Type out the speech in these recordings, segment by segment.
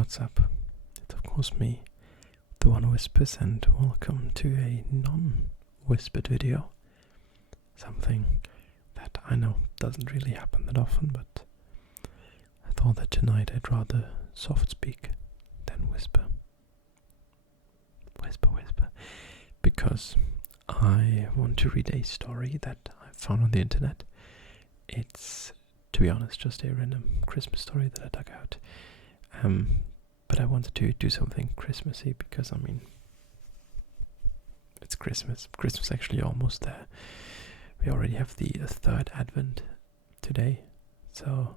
What's up? It's of course me, the one who whispers, and welcome to a non-whispered video. Something that I know doesn't really happen that often, but I thought that tonight I'd rather soft speak than whisper. Whisper. Because I want to read a story that I found on the internet. It's, to be honest, just a random Christmas story that I dug out. But I wanted to do something Christmassy because, it's Christmas. Christmas is actually almost there. We already have the third Advent today. So,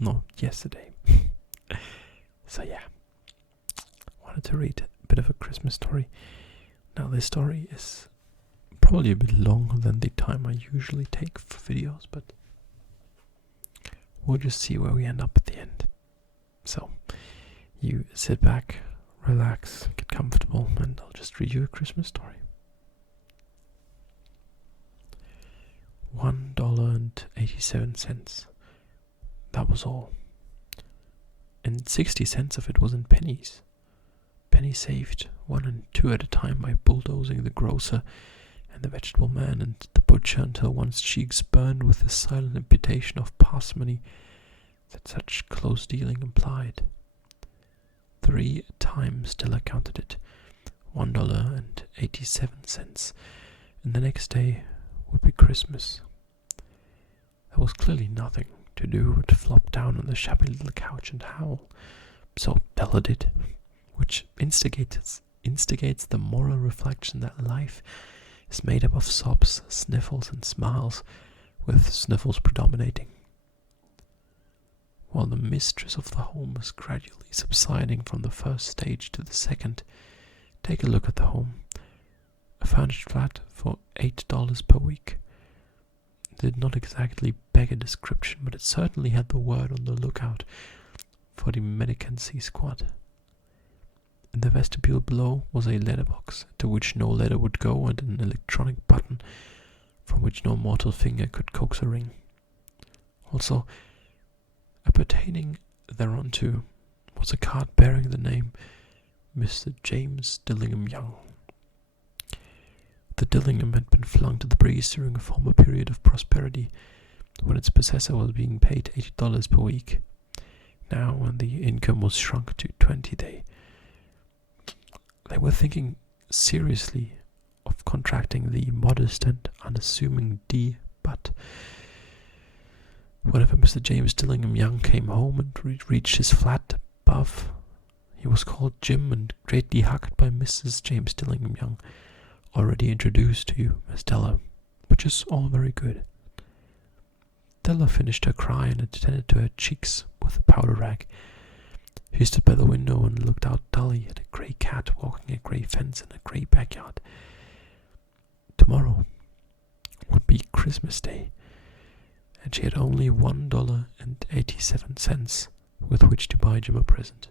no, yesterday. So yeah, wanted to read a bit of a Christmas story. Now this story is probably a bit longer than the time I usually take for videos, but we'll just see where we end up at the end. So, you sit back, relax, get comfortable, and I'll just read you a Christmas story. $1.87. That was all. And 60 cents of it was in pennies. Pennies saved 1 and 2 at a time by bulldozing the grocer and the vegetable man and the butcher until one's cheeks burned with the silent imputation of parsimony that such close dealing implied. 3 times Stella counted it, $1.87, and the next day would be Christmas. There was clearly nothing to do but flop down on the shabby little couch and howl. So Stella did, which instigates the moral reflection that life is made up of sobs, sniffles, and smiles, with sniffles predominating. While the mistress of the home was gradually subsiding from the first stage to the second, take a look at the home. A furnished flat for $8 per week. It did not exactly beg a description, but it certainly had the word on the lookout for the mendicancy squad. In the vestibule below was a letterbox, to which no letter would go, and an electronic button from which no mortal finger could coax a ring. Also, appertaining thereunto was a card bearing the name Mr. James Dillingham Young. The Dillingham had been flung to the breeze during a former period of prosperity, when its possessor was being paid $80 per week. Now, when the income was shrunk to $20, they were thinking seriously of contracting the modest and unassuming D. But whenever Mr. James Dillingham Young came home and reached his flat above, he was called Jim and greatly hugged by Mrs. James Dillingham Young, already introduced to you as Della, which is all very good. Della finished her cry and attended to her cheeks with a powder rag. She stood by the window and looked out dully at a grey cat walking a grey fence in a grey backyard. Tomorrow would be Christmas Day, and she had only $1.87 with which to buy Jim a present.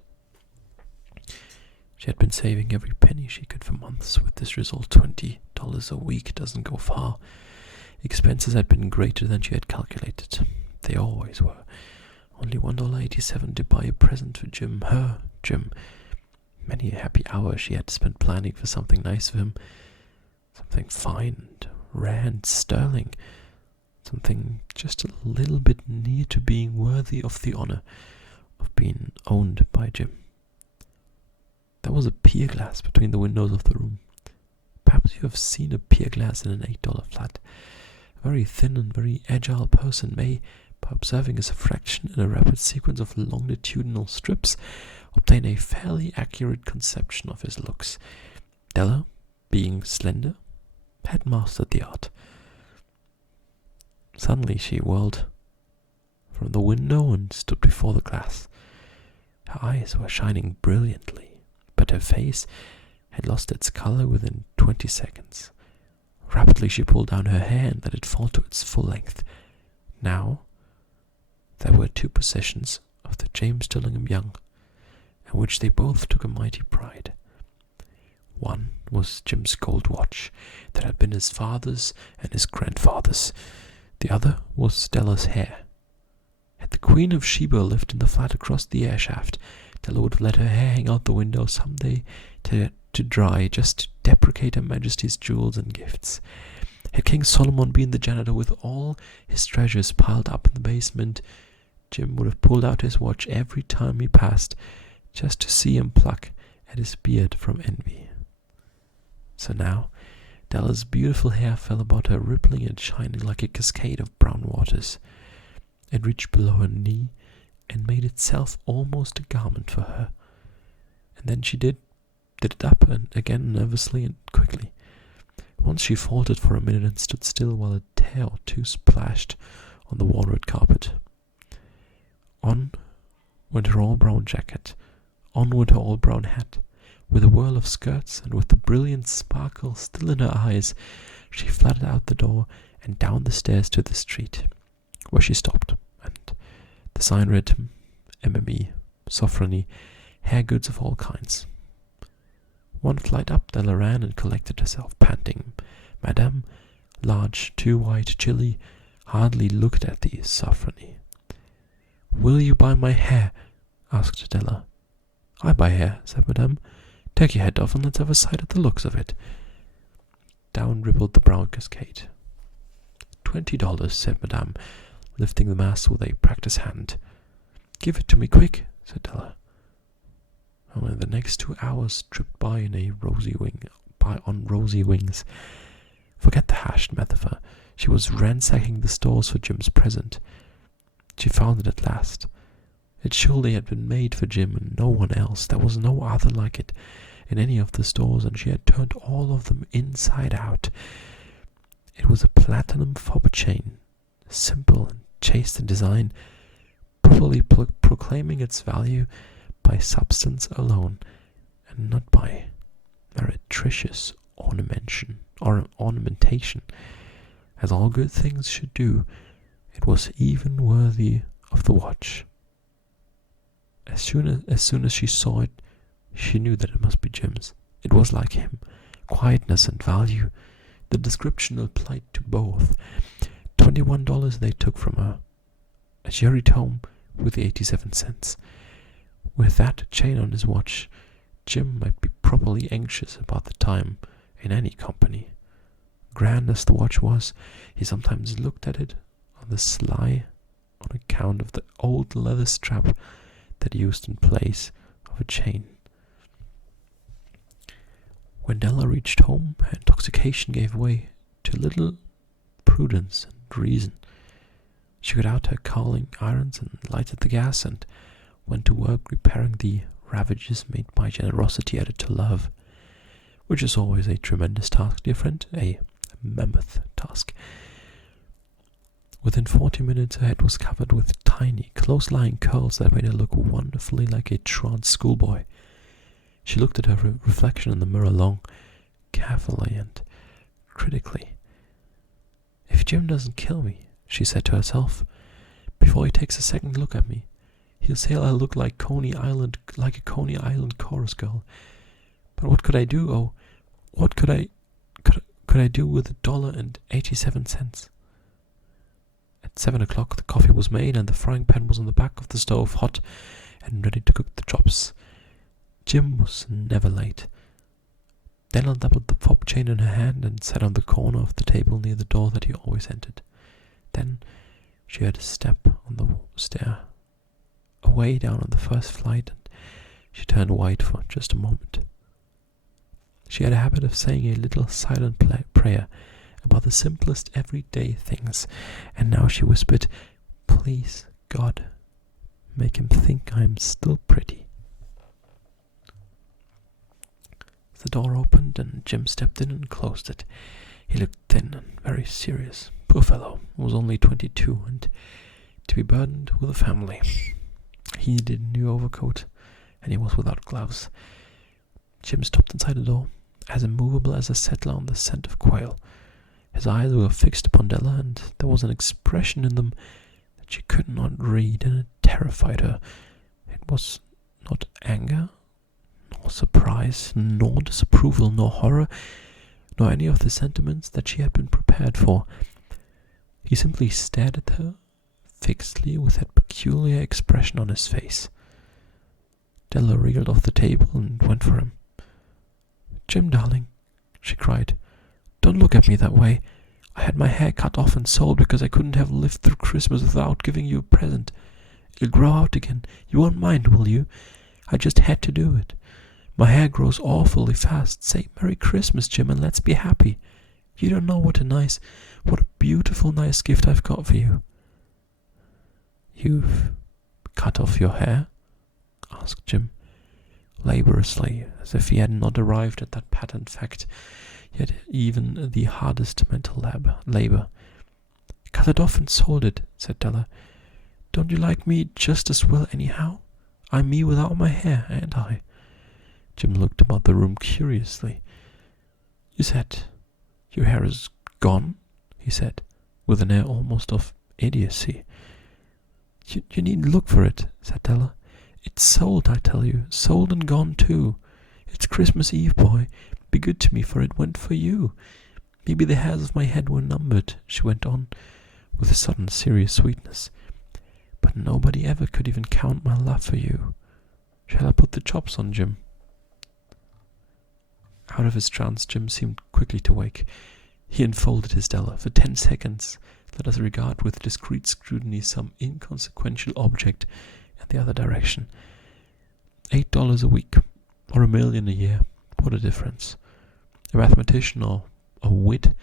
She had been saving every penny she could for months. With this result, $20 a week doesn't go far. Expenses had been greater than she had calculated. They always were. Only $1.87 to buy a present for Jim, her Jim. Many a happy hour she had spent planning for something nice for him. Something fine and rare and sterling. Something just a little bit near to being worthy of the honor of being owned by Jim. There was a pier glass between the windows of the room. Perhaps you have seen a pier glass in an $8 flat. A very thin and very agile person may, by observing his fraction in a rapid sequence of longitudinal strips, obtain a fairly accurate conception of his looks. Della, being slender, had mastered the art. Suddenly she whirled from the window and stood before the glass. Her eyes were shining brilliantly, but her face had lost its color within 20 seconds. Rapidly she pulled down her hair and let it fall to its full length. Now there were 2 possessions of the James Dillingham Young, in which they both took a mighty pride. One was Jim's gold watch, that had been his father's and his grandfather's. The other was Stella's hair. Had the Queen of Sheba lived in the flat across the air shaft, Della would have let her hair hang out the window someday to dry, just to deprecate Her Majesty's jewels and gifts. Had King Solomon been the janitor with all his treasures piled up in the basement, Jim would have pulled out his watch every time he passed, just to see him pluck at his beard from envy. So now, Della's beautiful hair fell about her, rippling and shining like a cascade of brown waters. It reached below her knee and made itself almost a garment for her. And then she did it up and again nervously and quickly. Once she faltered for a minute and stood still while a tear or two splashed on the walnut carpet. On went her all-brown jacket, on went her all-brown hat. With a whirl of skirts and with the brilliant sparkle still in her eyes, she fluttered out the door and down the stairs to the street, where she stopped, and the sign read MME, Sophrony, hair goods of all kinds. One flight up, Della ran and collected herself, panting. Madame, large, too white, chilly, hardly looked at the Sophrony. "Will you buy my hair?" asked Della. "I buy hair," said Madame. "Take your head off and let's have a sight at the looks of it." Down rippled the brown cascade. $20, said Madame, lifting the mass with a practiced hand. "Give it to me, quick," said Della. Only the next 2 hours tripped by on rosy wings. Forget the hashed metaphor. She was ransacking the stores for Jim's present. She found it at last. It surely had been made for Jim and no one else. There was no other like it in any of the stores, and she had turned all of them inside out. It was a platinum fob chain, simple and chaste in design, probably proclaiming its value by substance alone, and not by meretricious ornamentation. As all good things should do, it was even worthy of the watch. As soon as she saw it, she knew that it must be Jim's. It was like him, quietness and value. The description applied to both. $21 they took from her. And she hurried home with the 87 cents. With that chain on his watch, Jim might be properly anxious about the time in any company. Grand as the watch was, he sometimes looked at it on the sly on account of the old leather strap that he used in place of a chain. When Della reached home, her intoxication gave way to little prudence and reason. She got out her curling irons and lighted the gas and went to work repairing the ravages made by generosity added to love, which is always a tremendous task, dear friend, a mammoth task. Within 40 minutes her head was covered with tiny, close-lying curls that made her look wonderfully like a tranced schoolboy. She looked at her reflection in the mirror long, carefully and critically. "If Jim doesn't kill me," she said to herself, "before he takes a second look at me, he'll say I look like a Coney Island chorus girl. But what could I do? Oh, what could I do with $1.87? At 7 o'clock the coffee was made and the frying pan was on the back of the stove, hot and ready to cook the chops. Jim was never late. Della doubled the fob chain in her hand and sat on the corner of the table near the door that he always entered. Then she heard a step on the stair, away down on the first flight, and she turned white for just a moment. She had a habit of saying a little silent prayer about the simplest everyday things, and now she whispered, "Please, God, make him think I'm still pretty." The door opened and Jim stepped in and closed it. He looked thin and very serious. Poor fellow, he was only 22 and to be burdened with a family. He needed a new overcoat and he was without gloves. Jim stopped inside the door, as immovable as a settler on the scent of quail. His eyes were fixed upon Della, and there was an expression in them that she could not read, and it terrified her. It was not anger, nor surprise, nor disapproval, nor horror, nor any of the sentiments that she had been prepared for. He simply stared at her fixedly with that peculiar expression on his face. Della reeled off the table and went for him. "Jim, darling," she cried, "don't look at me that way. I had my hair cut off and sold because I couldn't have lived through Christmas without giving you a present. It'll grow out again. You won't mind, will you? I just had to do it. My hair grows awfully fast. Say Merry Christmas, Jim, and let's be happy. You don't know what a beautiful, nice gift I've got for you." "You've cut off your hair?" asked Jim, laboriously, as if he had not arrived at that patent fact, yet even the hardest mental labor. "Cut it off and sold it," said Della. "Don't you like me just as well anyhow? I'm me without my hair, ain't I?" Jim looked about the room curiously. "You said your hair is gone?" he said, with an air almost of idiocy. You needn't look for it," said Della. "It's sold, I tell you. Sold and gone too. It's Christmas Eve, boy. Be good to me, for it went for you. Maybe the hairs of my head were numbered," she went on, with a sudden serious sweetness. "But nobody ever could even count my love for you. Shall I put the chops on, Jim?" Out of his trance, Jim seemed quickly to wake. He enfolded his Della. For 10 seconds, let us regard with discreet scrutiny some inconsequential object in the other direction. $8 a week, or $1 million a year. What a difference. A mathematician or a wit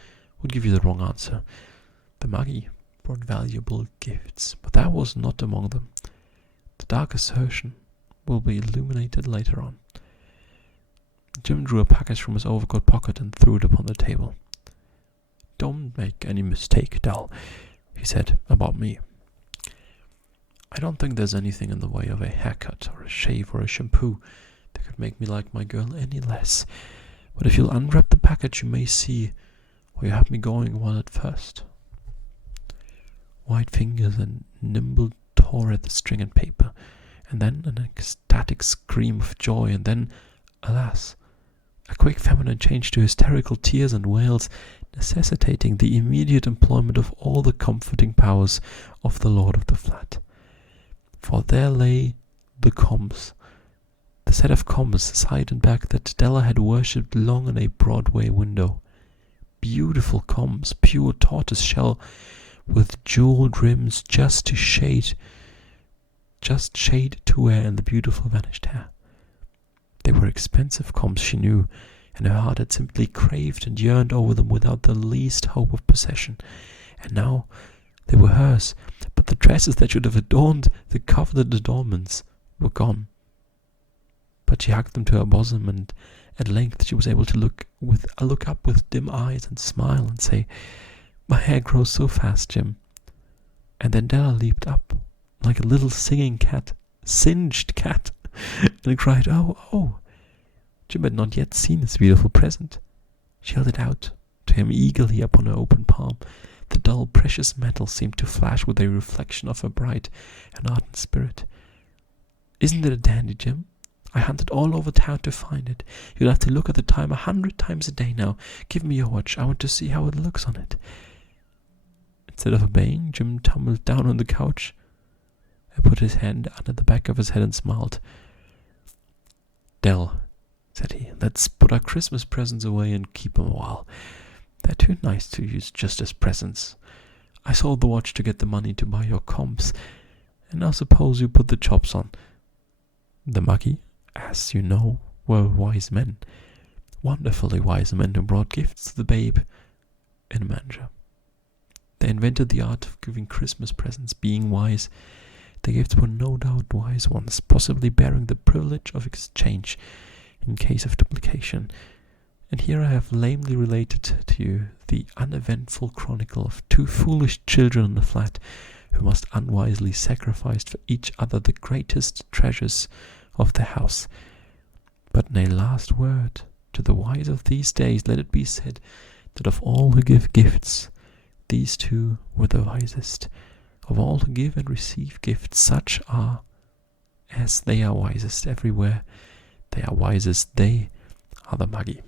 would give you the wrong answer. The Magi brought valuable gifts, but that was not among them. The dark assertion will be illuminated later on. Jim drew a package from his overcoat pocket and threw it upon the table. "Don't make any mistake, Dal," he said, "about me. I don't think there's anything in the way of a haircut or a shave or a shampoo that could make me like my girl any less. But if you'll unwrap the package, you may see where you had me going well at first." White fingers and nimble tore at the string and paper, and then an ecstatic scream of joy, and then, alas, a quick feminine change to hysterical tears and wails, necessitating the immediate employment of all the comforting powers of the lord of the flat. For there lay the combs, the set of combs side and back that Della had worshipped long in a Broadway window. Beautiful combs, pure tortoise shell, with jeweled rims just shade to wear in the beautiful vanished hair. They were expensive combs, she knew, and her heart had simply craved and yearned over them without the least hope of possession. And now they were hers, but the dresses that should have adorned the coveted adornments were gone. But she hugged them to her bosom, and at length she was able to look up with dim eyes and smile and say, "My hair grows so fast, Jim." And then Della leaped up like a little singing cat, singed cat, and cried, "Oh, oh!" Jim had not yet seen his beautiful present. She held it out to him eagerly upon her open palm. The dull, precious metal seemed to flash with a reflection of her bright and ardent spirit. "Isn't it a dandy, Jim? I hunted all over town to find it. You'll have to look at the time 100 times a day now. Give me your watch. I want to see how it looks on it." Instead of obeying, Jim tumbled down on the couch and put his hand under the back of his head and smiled. "Dell," said he, "let's put our Christmas presents away and keep 'em a while. They're too nice to use just as presents. I sold the watch to get the money to buy your comps, and now suppose you put the chops on." The Magi, as you know, were wise men, wonderfully wise men who brought gifts to the babe in a manger. They invented the art of giving Christmas presents. Being wise, the gifts were no doubt wise ones, possibly bearing the privilege of exchange in case of duplication. And here I have lamely related to you the uneventful chronicle of two foolish children in a flat who must unwisely sacrifice for each other the greatest treasures of the house. But in a last word to the wise of these days, let it be said that of all who give gifts, these two were the wisest. Of all who give and receive gifts, such are, as they are wisest everywhere, they are wisest, they are the Magi.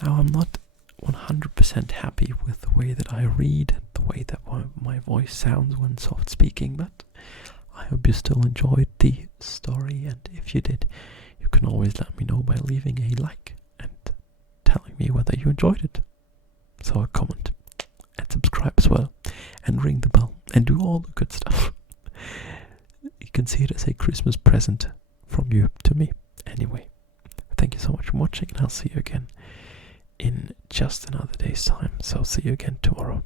Now, I'm not 100% happy with the way that I read, the way that my voice sounds when soft speaking, but I hope you still enjoyed the story, and if you did, you can always let me know by leaving a like and telling me whether you enjoyed it. So a comment and subscribe as well, and ring the bell and do all the good stuff. You can see it as a Christmas present from you to me. Anyway, thank you so much for watching, and I'll see you again in just another day's time. So see you again tomorrow.